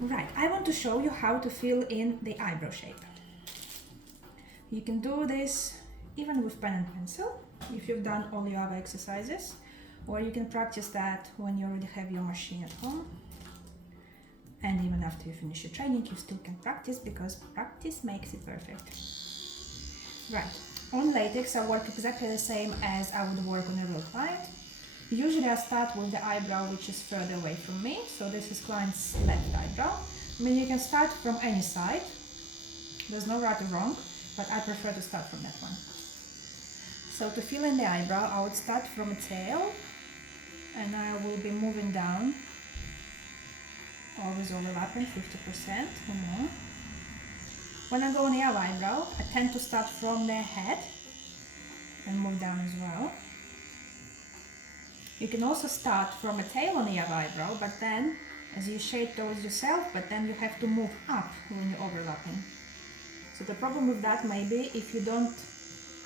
Right, I want to show you how to fill in the eyebrow shape. You can do this even with pen and pencil if you've done all your other exercises, or you can practice that when you already have your machine at home. And even after you finish your training, you still can practice, because practice makes it perfect. Right, on latex I work exactly the same as I would work on a real client. Usually I start with the eyebrow which is further away from me, so this is client's left eyebrow. I mean, you can start from any side, there's no right or wrong, but I prefer to start from that one. So to fill in the eyebrow, I would start from a tail, and I will be moving down, always overlapping 50% or more. When I go on the other eyebrow, I tend to start from the head and move down as well. You can also start from a tail on the other eyebrow, but then as you shade towards yourself, but then you have to move up when you're overlapping. So the problem with that may be if you don't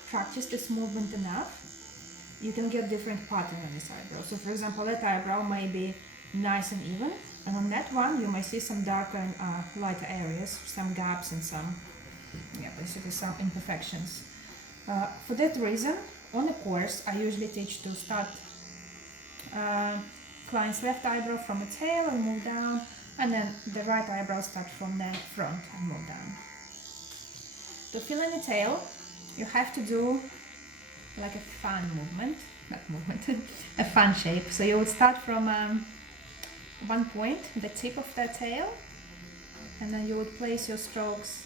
practice this movement enough, you can get different pattern on this eyebrow. So for example, that eyebrow may be nice and even, and on that one you may see some darker and lighter areas, some gaps and some, basically some imperfections. For that reason, on the course I usually teach to start client's left eyebrow from a tail and move down, and then the right eyebrow start from the front and move down. To fill in the tail, you have to do like a fan movement, not movement, a fan shape. So you would start from one point, the tip of the tail, and then you would place your strokes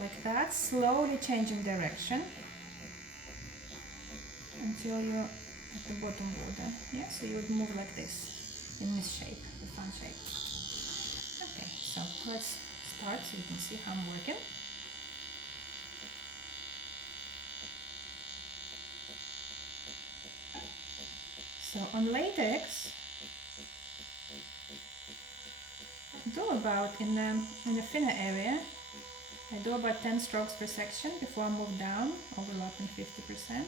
like that, slowly changing direction until you're at the bottom border. Yeah, so you would move like this, in this shape, the fan shape. Okay, so let's start so you can see how I'm working. So on latex, I do about, in the thinner area, I do about 10 strokes per section before I move down, overlapping 50%.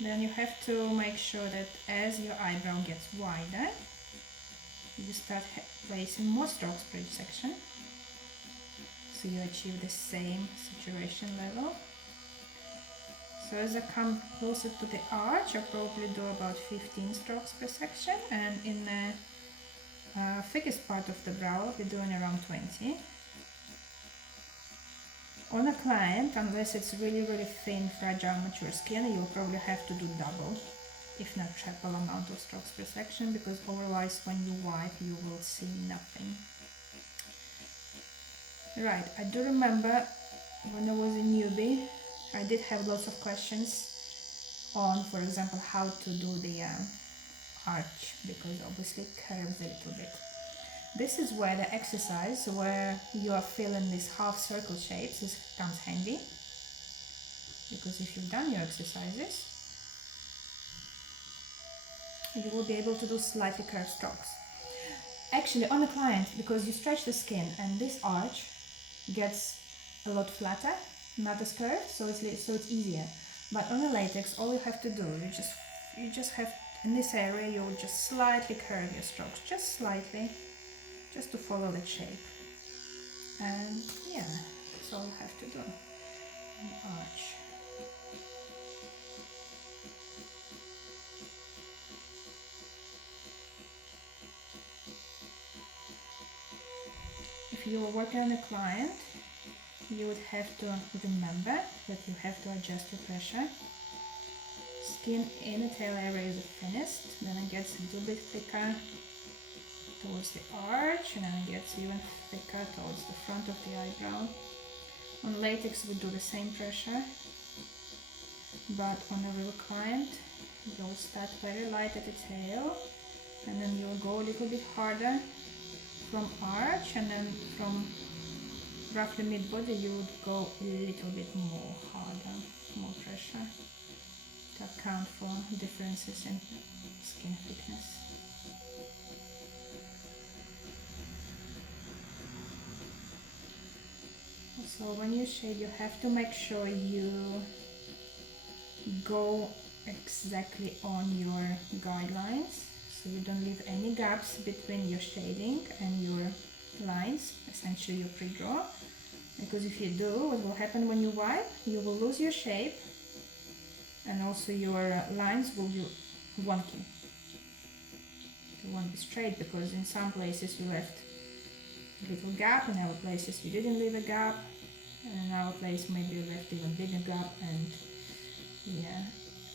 Then you have to make sure that as your eyebrow gets wider, you start placing more strokes per each section, so you achieve the same saturation level. So as I come closer to the arch, I'll probably do about 15 strokes per section, and in the thickest part of the brow, I'll be doing around 20. On a client, unless it's really thin, fragile, mature skin, you'll probably have to do double, if not triple amount of strokes per section, because otherwise when you wipe you will see nothing. Right, I do remember when I was a newbie, I did have lots of questions on, for example, how to do the arch, because obviously it curves a little bit. This is where the exercise where you are filling these half circle shapes comes handy, because if you've done your exercises, you will be able to do slightly curved strokes. Actually, on a client, because you stretch the skin and this arch gets a lot flatter, not as curved, so it's easier. But on the latex, all you have to do, you just have, in this area, you'll just slightly curve your strokes, just slightly, just to follow that shape. And yeah, that's all you have to do. An arch. If you are working on a client, you would have to remember that you have to adjust your pressure. Skin in the tail area is the thinnest, then it gets a little bit thicker towards the arch, and then it gets even thicker towards the front of the eyebrow. On latex we do the same pressure, but on a real client you'll start very light at the tail, and then you'll go a little bit harder from arch, and then from roughly mid-body you would go a little bit more harder, more pressure, to account for differences in skin thickness. So when you shade, you have to make sure you go exactly on your guidelines. so you don't leave any gaps between your shading and your lines, essentially your pre-draw, because if you do, what will happen when you wipe, you will lose your shape and also your lines will be wonky. It won't be straight because in some places you left a little gap, in other places you didn't leave a gap, and in our place maybe you left even bigger gap, and yeah,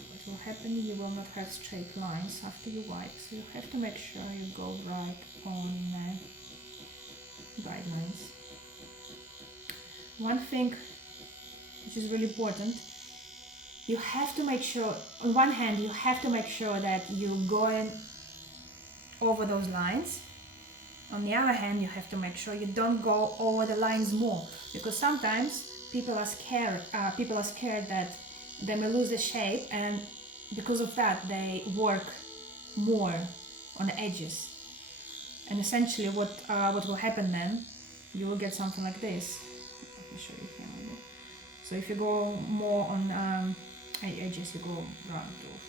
what will happen, you will not have straight lines after you wipe, so you have to make sure you go right on guidelines. One thing which is really important, you have to make sure, on one hand you have to make sure that you're going over those lines. On the other hand, you have to make sure you don't go over the lines more, because sometimes people are scared that they may lose the shape, and because of that they work more on the edges, and essentially what will happen then, you will get something like this. Let me show you here maybe. So if you go more on edges, you go 1,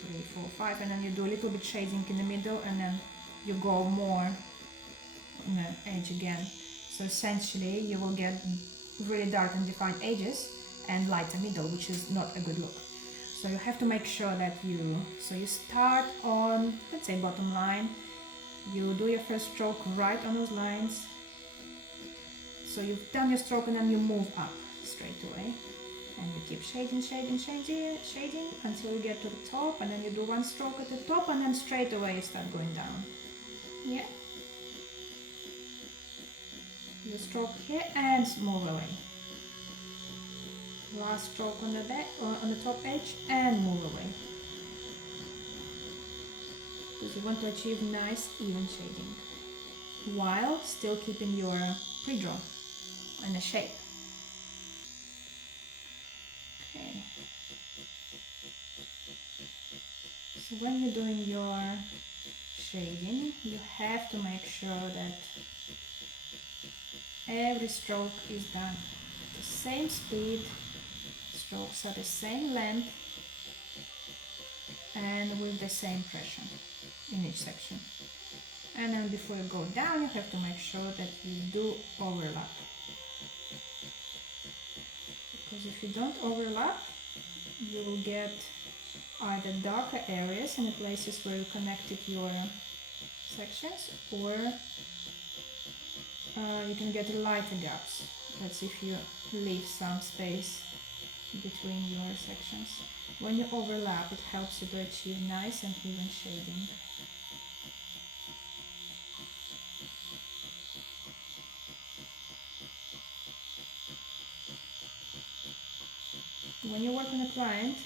2, 3, 4, 5, and then you do a little bit shading in the middle, and then you go more on the edge again. So essentially you will get really dark and defined edges and lighter middle, which is not a good look. So you have to make sure that you start on, let's say, bottom line, you do your first stroke right on those lines, so you've done your stroke and then you move up straight away, and you keep shading until you get to the top, and then you do one stroke at the top, and then straight away you start going down. Yeah, you stroke here and move away, last stroke on the back, on the top edge, and move away, because you want to achieve nice even shading while still keeping your pre-draw and the shape. Okay, so when you're doing your shading, you have to make sure that every stroke is done at the same speed, strokes are the same length, and with the same pressure in each section. And then before you go down, you have to make sure that you do overlap, because if you don't overlap, you will get either darker areas in the places where you connected your sections, or you can get lighter gaps. That's if you leave some space between your sections. When you overlap, it helps you to achieve nice and even shading. When you work on a client,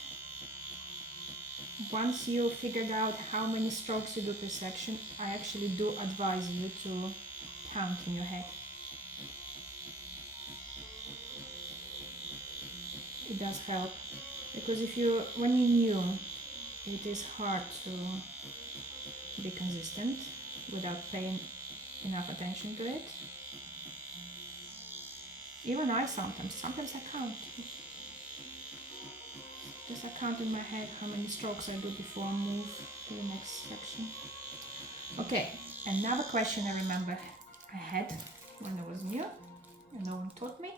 once you figured out how many strokes you do per section, I actually do advise you to count in your head. It does help, because when you're new, it is hard to be consistent without paying enough attention to it. Even I sometimes I count. Just I count in my head how many strokes I do before I move to the next section. Okay, another question I remember I had when I was new and no one taught me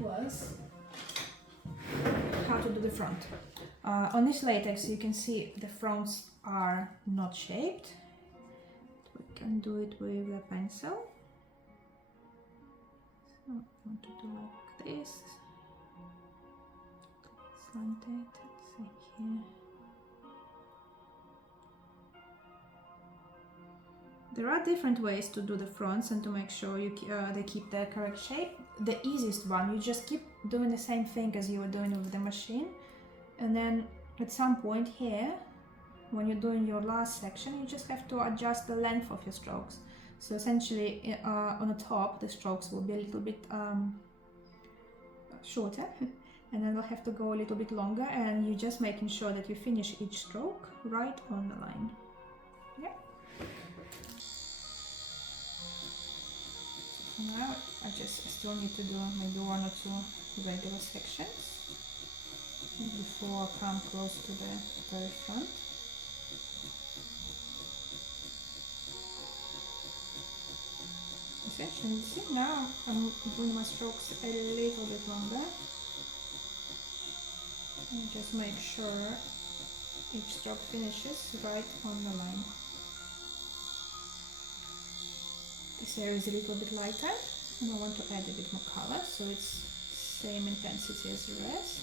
was how to do the front. On this latex you can see the fronts are not shaped. We can do it with a pencil. So I want to do like this. Slanted, let's see here. There are different ways to do the fronts and to make sure they keep the correct shape. The easiest one, you just keep doing the same thing as you were doing with the machine, and then at some point here, when you're doing your last section, you just have to adjust the length of your strokes. So essentially on the top the strokes will be a little bit shorter and then we'll have to go a little bit longer, and you're just making sure that you finish each stroke right on the line. Yeah. So now I still need to do maybe 1 or 2 regular sections before I come close to the very front. section. See, now I'm doing my strokes a little bit longer. And just make sure each stroke finishes right on the line. This area is a little bit lighter, and I want to add a bit more color, so it's same intensity as the rest.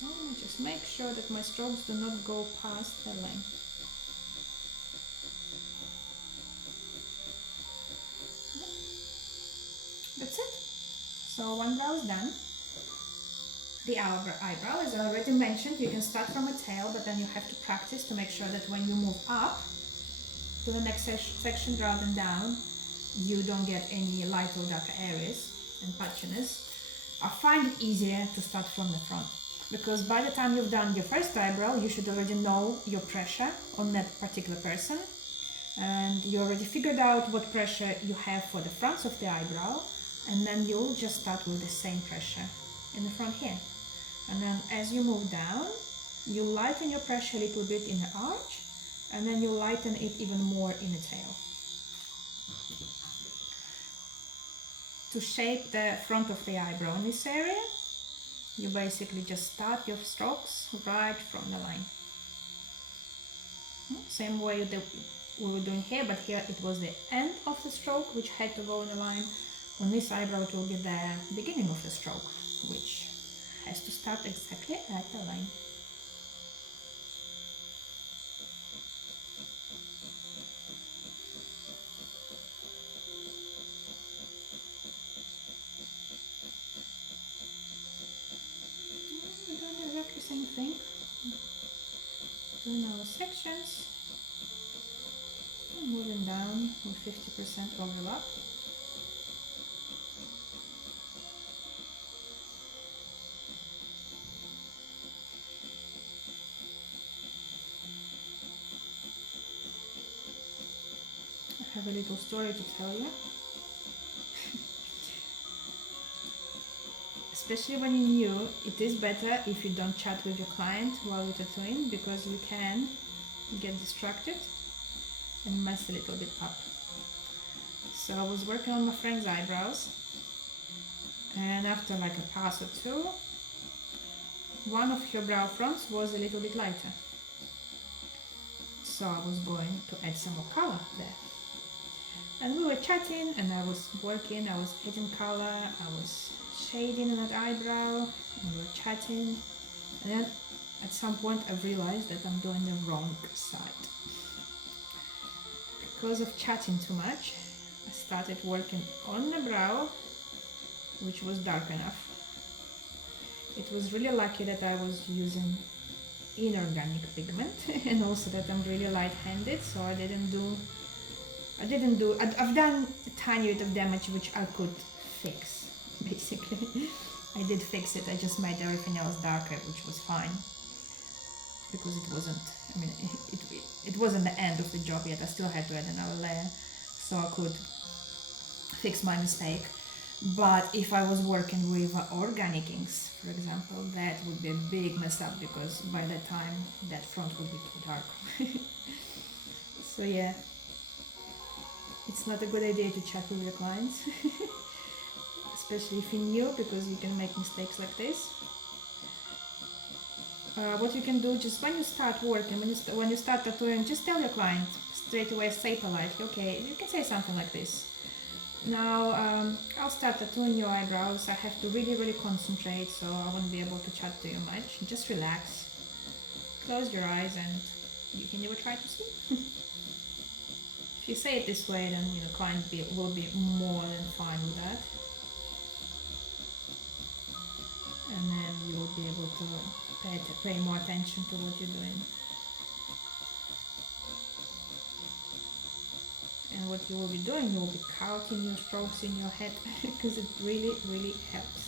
So just make sure that my strokes do not go past the line. That's it. So one brow is done. The eyebrow, as I already mentioned, you can start from a tail, but then you have to practice to make sure that when you move up to the next section rather than down, you don't get any light or darker areas and patchiness. I find it easier to start from the front, because by the time you've done your first eyebrow, you should already know your pressure on that particular person, and you already figured out what pressure you have for the fronts of the eyebrow, and then you'll just start with the same pressure in the front here. And then as you move down, you lighten your pressure a little bit in the arch, and then you lighten it even more in the tail. To shape the front of the eyebrow in this area, you basically just start your strokes right from the line. Same way that we were doing here, but here it was the end of the stroke which had to go in the line. On this eyebrow it will be the beginning of the stroke, which has to start exactly at the line. We're doing exactly the same thing. Doing our sections, and moving down with 50% overlap. I have a little story to tell you. Especially when you're new, it is better if you don't chat with your client while you're tattooing, because you can get distracted and mess a little bit up. So I was working on my friend's eyebrows, and after like a pass or two, one of her brow fronts was a little bit lighter. So I was going to add some more color there. And we were chatting, and I was working, I was adding color, I was shading on that eyebrow, and we were chatting, and then at some point I realized that I'm doing the wrong side. Because of chatting too much, I started working on the brow, which was dark enough. It was really lucky that I was using inorganic pigment and also that I'm really light-handed, so I've done a tiny bit of damage which I could fix, basically. I did fix it, I just made everything else darker, which was fine. Because it wasn't, I mean, it wasn't the end of the job yet, I still had to add another layer, so I could fix my mistake. But if I was working with organic inks, for example, that would be a big mess up, because by that time that front would be too dark. So yeah, it's not a good idea to chat with your clients, especially if you're new, because you can make mistakes like this. What you can do, just when you start working, when you start tattooing, just tell your client straight away, say politely, okay, you can say something like this. Now, I'll start tattooing your eyebrows. I have to really concentrate, so I won't be able to chat to you much. Just relax, close your eyes, and you can even try to sleep. If you say it this way, then the client will be more than fine with that, and then you will be able to pay more attention to what you're doing. And what you will be doing, you will be counting your strokes in your head, because it really helps.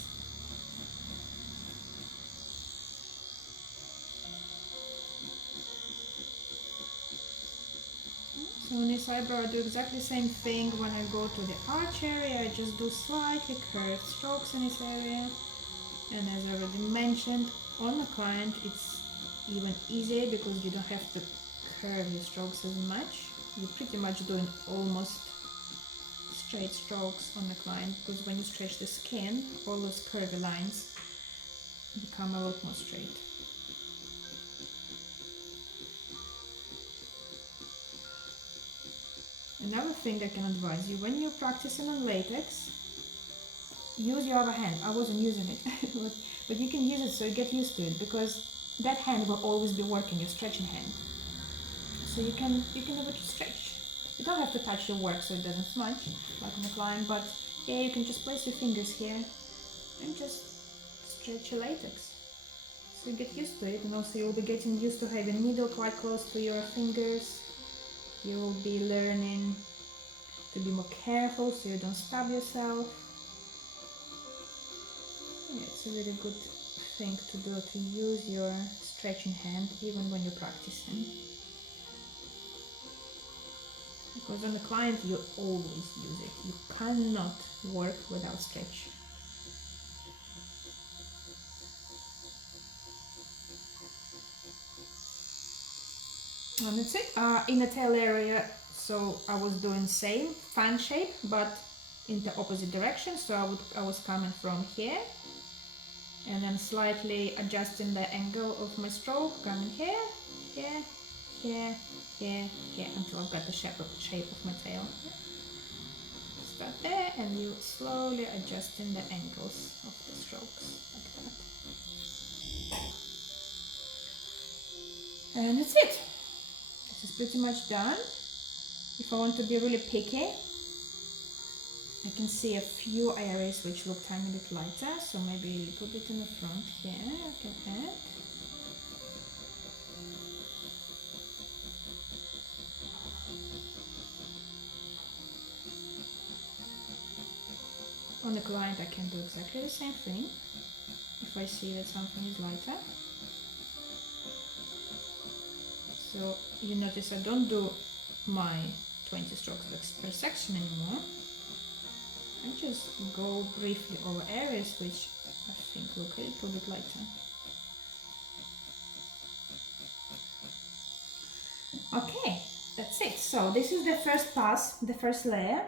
So on this eyebrow I do exactly the same thing. When I go to the arch area, I just do slightly curved strokes in this area. And as I already mentioned, on the client it's even easier because you don't have to curve your strokes as much. you're pretty much doing almost straight strokes on the client, because when you stretch the skin, all those curvy lines become a lot more straight. Another thing I can advise you, when you're practicing on latex, use your other hand. I wasn't using it, but you can use it, so you get used to it, because that hand will always be working, your stretching hand. So you can never just stretch. You don't have to touch your work so it doesn't smudge, like on the client, but yeah, you can just place your fingers here and just stretch your latex. So you get used to it, and also you'll be getting used to having needle quite close to your fingers. You will be learning to be more careful so you don't stab yourself. Yeah, it's a really good thing to do, to use your stretching hand even when you're practicing. Because on the client you always use it. You cannot work without stretch. And that's it. In the tail area, so I was doing same fan shape, but in the opposite direction. So I was coming from here, and then slightly adjusting the angle of my stroke, coming here, here, here, here, here, until I've got the shape of my tail. Start there, and you slowly adjusting the angles of the strokes, like that. And that's it. This is pretty much done. If I want to be really picky, I can see a few areas which look tiny bit lighter, so maybe a little bit in the front here I can add. On the client I can do exactly the same thing if I see that something is lighter. So you notice I don't do my 20 strokes per section anymore. I just go briefly over areas which I think look a little bit lighter. Okay, that's it. So this is the first pass, the first layer.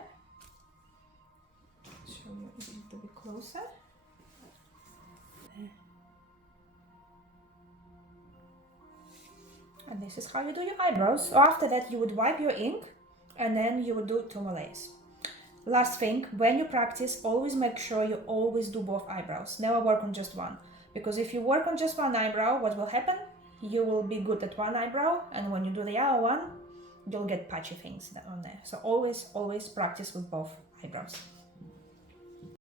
Show you a little bit closer. And this is how you do your eyebrows. So after that you would wipe your ink, and then you would do 2 more layers. Last thing, when you practice, always make sure you always do both eyebrows. Never work on just one. Because if you work on just one eyebrow, what will happen? You will be good at one eyebrow, and when you do the other one, you'll get patchy things on there. So always practice with both eyebrows.